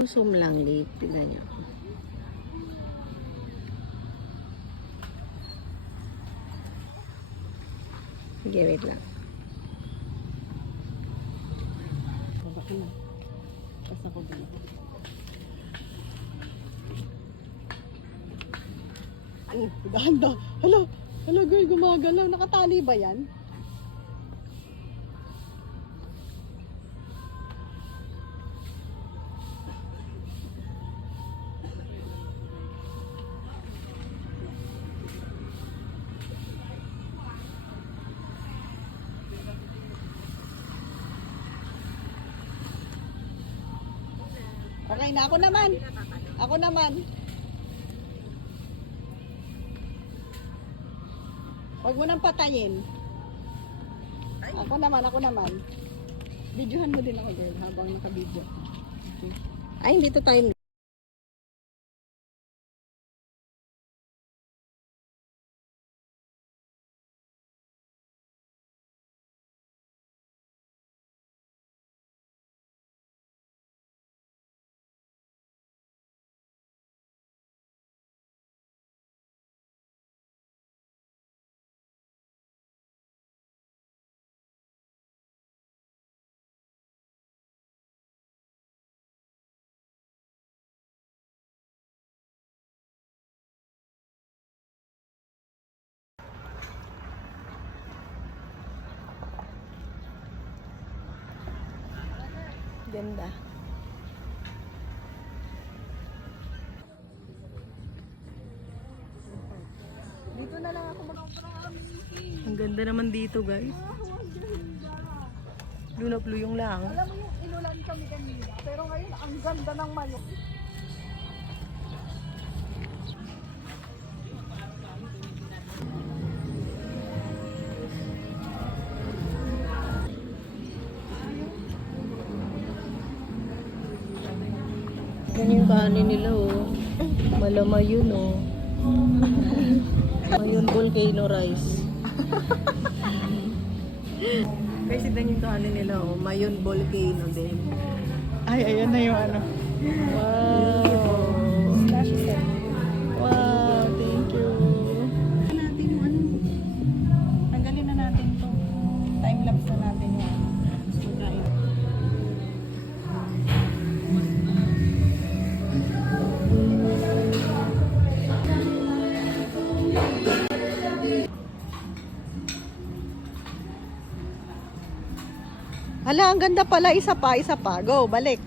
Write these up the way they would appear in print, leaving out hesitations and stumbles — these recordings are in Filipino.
Sumlang lake, tignan niyo. Sige, wait lang. Basta ko ba? Ay, ganda. Hello, hello girl, gumagalaw. Nakatali ba yan? Okay na, ako naman. Ako naman. Huwag mo nang patayin. Ako naman, ako naman. Videohan mo din ako, girl, habang naka-video. Okay. Ay, hindi to time. Ganda. Dito na lang ako mag-upload. Ang ganda naman dito, guys. Blue lang. Alam mo yung inulan kami kanina, pero ngayon ang ganda ng mayo. Yan yung kanin nila, oh. Malamay yun, oh. Mayon volcano rice. Kasi din yung kanin nila, oh. Mayon volcano din. Ay, ayan na yung ano. Wow. Wow, thank you. Natin yung ano. Tanggalin na natin to. Time-lapse na natin yung pagkain. Hala, ang ganda pala. Isa pa, isa pa. Go, balik.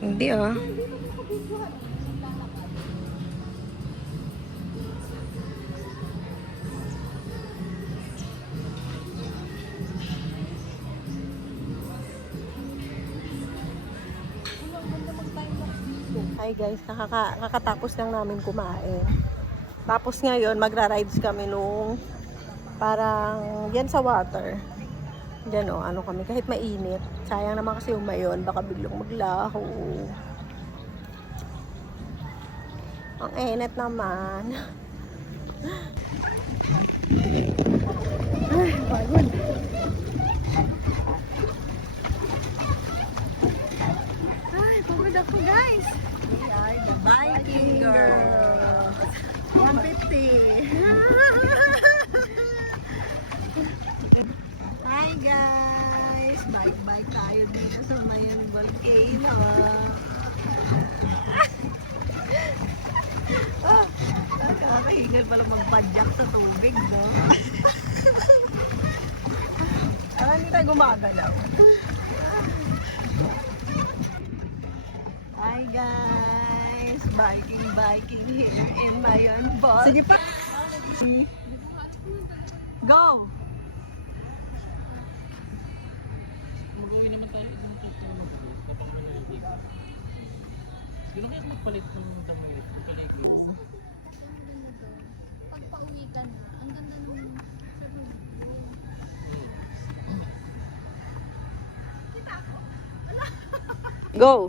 Hindi, ah. Hi guys, kakatapos lang namin kumain. Tapos ngayon, magra-rides kami nung parang yan sa water. Diyan o, ano kami, kahit mainit. Sayang naman kasi yung mayon, baka biglang maglaho. Ang init naman. Ay, pagod. Ay, pagod ako guys. Ay, the Viking girl. 150. Hi guys! Bike-bike tayo dito sa Mayon Volcano. Nakakahingal pala magpadyak sa tubig, no? Hindi tayo gumagalaw. Hi guys! Biking here in Mayon Volcano. Sige pa. Go! Mag-uwi naman tayo isang trip na mag-uwi. Napang-malalagig. Gano'n kaya magpalit ng damit? Magpalit mo. Pag pauwi ka na, ang ganda ng sa room. Go!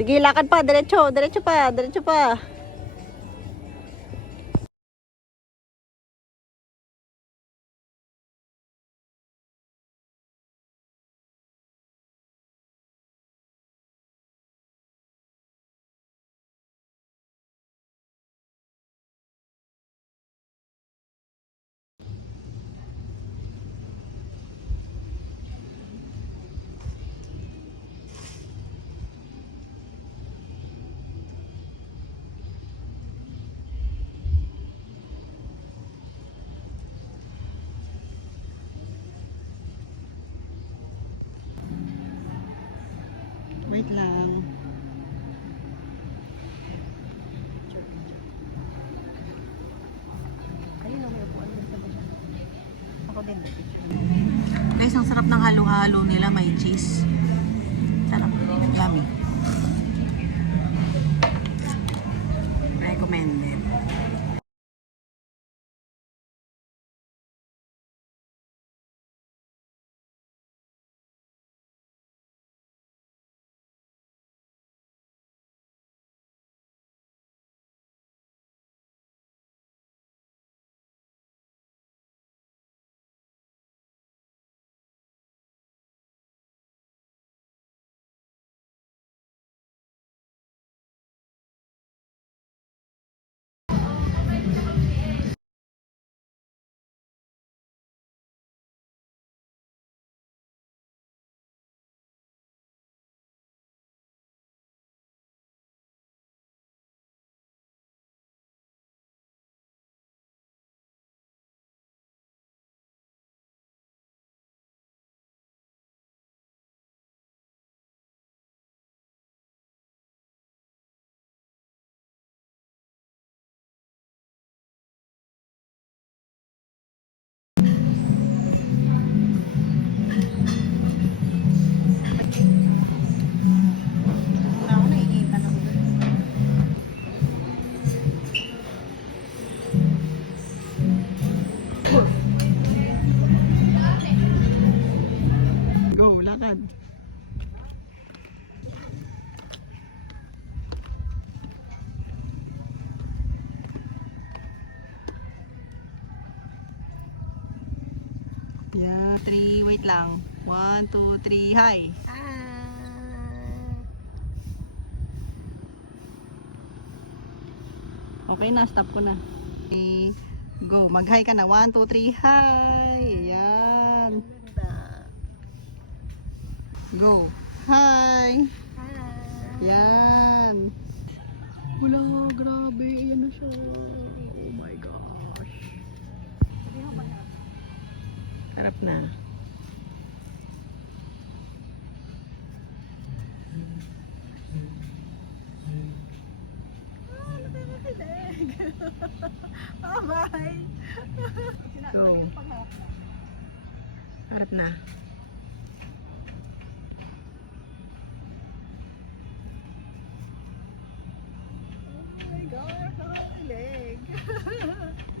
Sige, lakad pa. Diretso. Diretso pa. Diretso pa. Wait lang. Guys, ang sarap ng halong-halo nila. May cheese. Sarap. Yummy. Recommended. Go, lakad. Yeah, 3, wait lang. 1, 2, 3, hi. Okay na, stop ko na. Okay, go, mag-hi ka na. 1, 2, 3, hi. Yan. Go. Hi. Yan. Wala, grabe. Ayan na siya. Oh my gosh. Harap na. Oh, bye. Go. Harap na.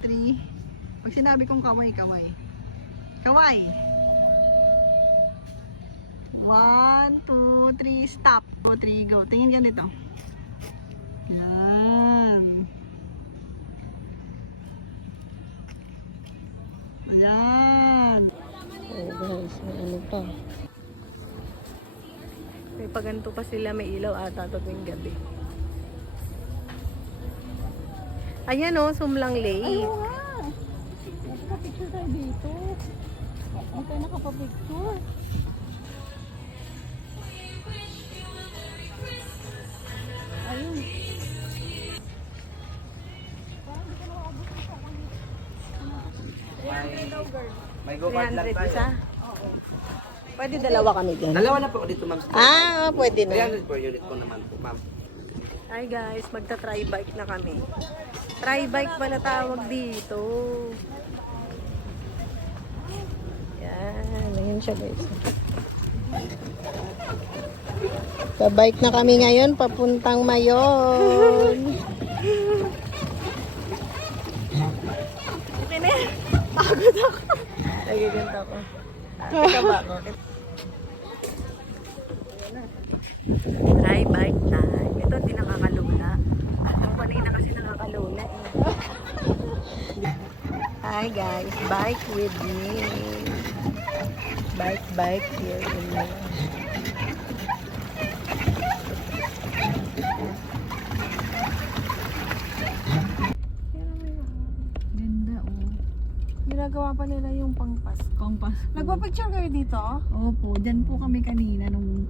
Three. Pag sinabi kong kaway, kaway. Kaway! 1, 2, 3, stop. 2, 3, go. Tingin ka dito. Yan. Yan. Oh guys, may ano pa. May paganto pa sila, may ilaw ata tuwing gabi. Ayan o, Sumlang Lake. Ayaw nga. Nakapicture tayo dito. Hindi tayo nakapapicture. Ayun. May go-card lang 300 tayo. isa? Pwede dalawa kami dyan. Dalawa na po dito, ma'am. Pwede na. 300 per unit po naman po, ma'am. Hi guys, magta-try bike na kami. Try bike pala tawag dito. Yan, ayun siya guys. Sa-bike na kami ngayon, papuntang Mayon. Okay na yan. Pagod ako. Nagiganto ako. Teka ba ako? Try bike na. Hi guys, bike with me. Bike here in Milan. Ganda, oh. Ginagawa pa nila yung pangpas. Kompas. Nagpa-picture kayo dito? Opo, dyan po kami kanina nung